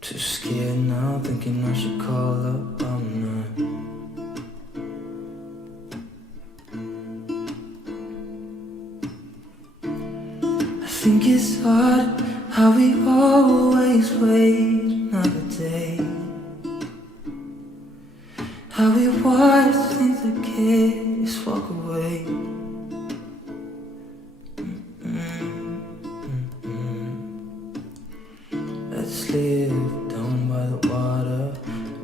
Too scared now, thinking I should call up. I'm not. I think it's hard how we always wait another day, how we watch things that kids walk away. Let's live down by the water,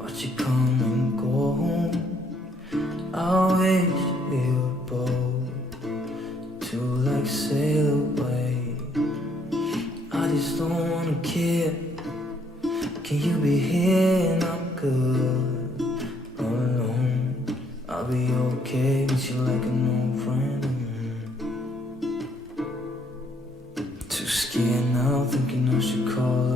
watch it come and go home. I wish we were both to like sail away. I just don't wanna care. Can you be here and I'm good alone? I'll be okay, miss you like an old friend. Too scared now, thinking I should call